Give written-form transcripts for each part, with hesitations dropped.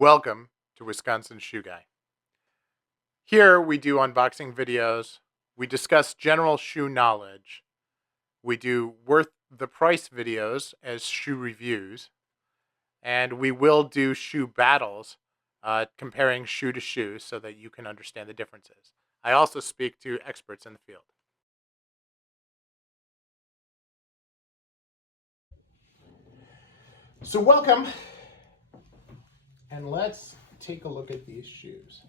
Welcome to Wisconsin Shoe Guy. Here we do unboxing videos, we discuss general shoe knowledge, we do worth the price videos as shoe reviews, and we will do shoe battles, comparing shoe to shoe so that you can understand the differences. I also speak to experts in the field. So welcome, and let's take a look at these shoes.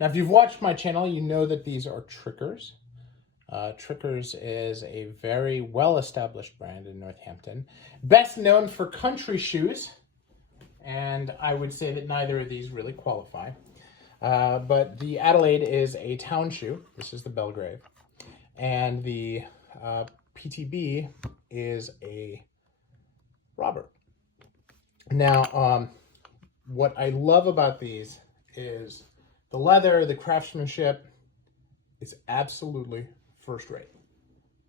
Now, if you've watched my channel, you know that these are Trickers. Trickers is a very well-established brand in Northampton, best known for country shoes, and I would say that neither of these really qualify. But the Adelaide is a town shoe. This is the Belgrave, and the PTB is a Robert. Now, what I love about these is the leather, the craftsmanship is absolutely first rate.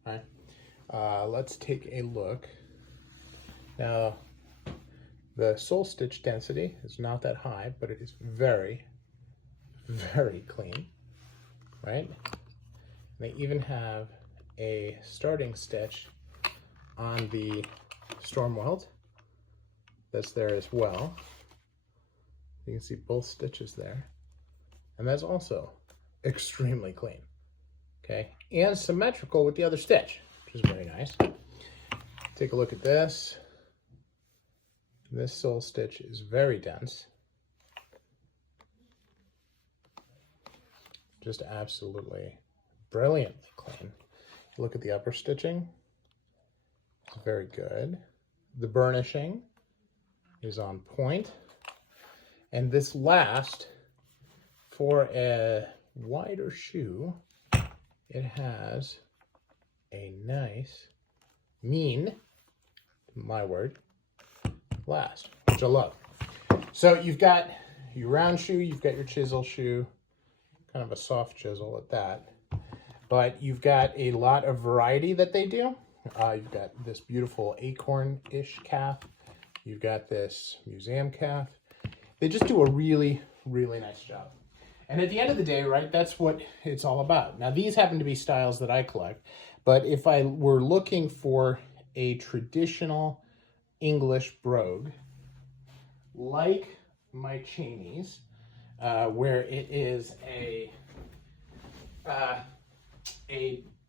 All right, let's take a look. Now, the sole stitch density is not that high, but it is very, very clean, right? They even have a starting stitch on the storm welt that's there as well. You can see both stitches there. And that's also extremely clean, okay? And symmetrical with the other stitch, which is very nice. Take a look at this. This sole stitch is very dense. Just absolutely brilliantly clean. Look at the upper stitching. It's very good. The burnishing is on point. And this last, for a wider shoe, it has a nice, mean, my word, last, which I love. So you've got your round shoe, you've got your chisel shoe, kind of a soft chisel at that, but you've got a lot of variety that they do. You've got this beautiful acorn-ish calf. You've got this museum calf. They just do a really, really nice job. And at the end of the day, right, that's what it's all about. Now, these happen to be styles that I collect, but if I were looking for a traditional English brogue, like my Cheneys, where it is a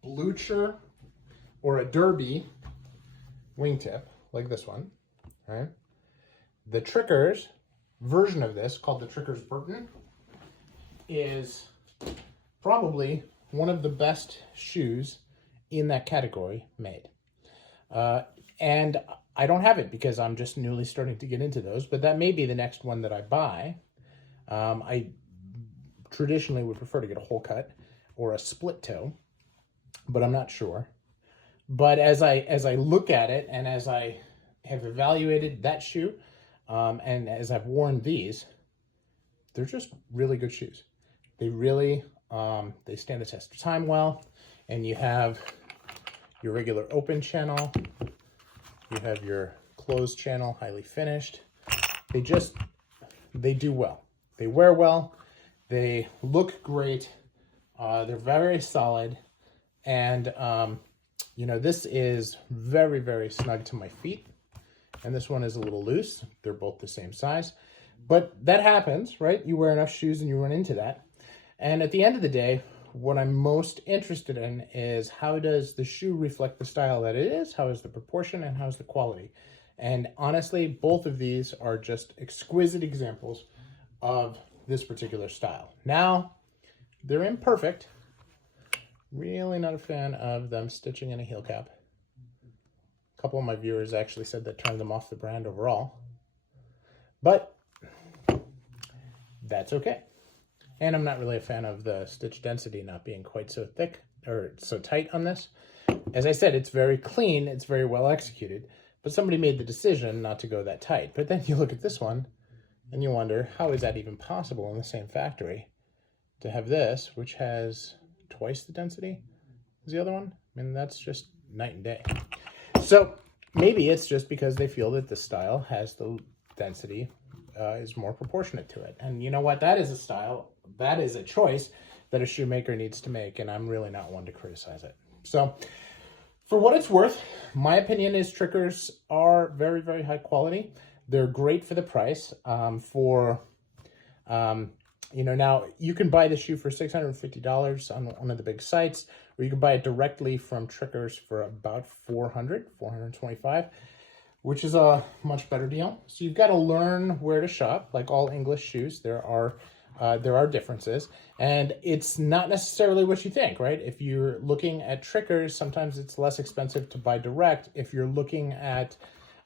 Blucher or a Derby wingtip, like this one, right? The Trickers version of this, called the Trickers Burton, is probably one of the best shoes in that category made. And I don't have it because I'm just newly starting to get into those, but that may be the next one that I buy. I traditionally would prefer to get a whole cut or a split toe, but I'm not sure. But as I look at it, and as I have evaluated that shoe, and as I've worn these, they're just really good shoes. They really, they stand the test of time well. And you have your regular open channel. You have your closed channel, highly finished. They do well. They wear well. They look great. They're very solid. And, you know, this is very, very snug to my feet. And this one is a little loose. They're both the same size. But that happens, right? You wear enough shoes and you run into that. And at the end of the day, what I'm most interested in is how does the shoe reflect the style that it is? How is the proportion and how's the quality? And honestly, both of these are just exquisite examples of this particular style. Now, they're imperfect. Really not a fan of them stitching in a heel cap. A couple of my viewers actually said that turned them off the brand overall. But that's okay. And I'm not really a fan of the stitch density not being quite so thick or so tight on this. As I said, it's very clean, it's very well executed, but somebody made the decision not to go that tight. But then you look at this one and you wonder, how is that even possible in the same factory to have this, which has twice the density as the other one? I mean, that's just night and day. So maybe it's just because they feel that this style has the density is more proportionate to it. And you know what? That is a style, that is a choice that a shoemaker needs to make, and I'm really not one to criticize it. So for what it's worth, my opinion is trickers are very, very high quality. They're great for the price. You know, now you can buy the shoe for $650 on one of the big sites, or you can buy it directly from Trickers for about $425, which is a much better deal. So you've got to learn where to shop. Like all English shoes, there are differences, and it's not necessarily what you think, right? If you're looking at Trickers, sometimes it's less expensive to buy direct. If you're looking at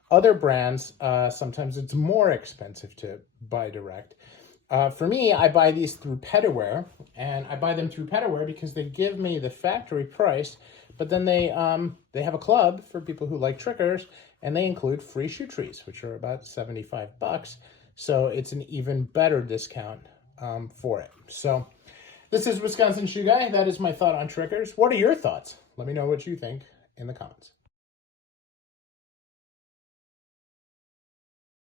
other brands, sometimes it's more expensive to buy direct. For me, I buy these through Petaware, and I buy them through Petaware because they give me the factory price, but then they have a club for people who like Trickers, and they include free shoe trees, which are about $75. So it's an even better discount for it. So this is Wisconsin Shoe Guy. That is my thought on Trickers. What are your thoughts? Let me know what you think in the comments.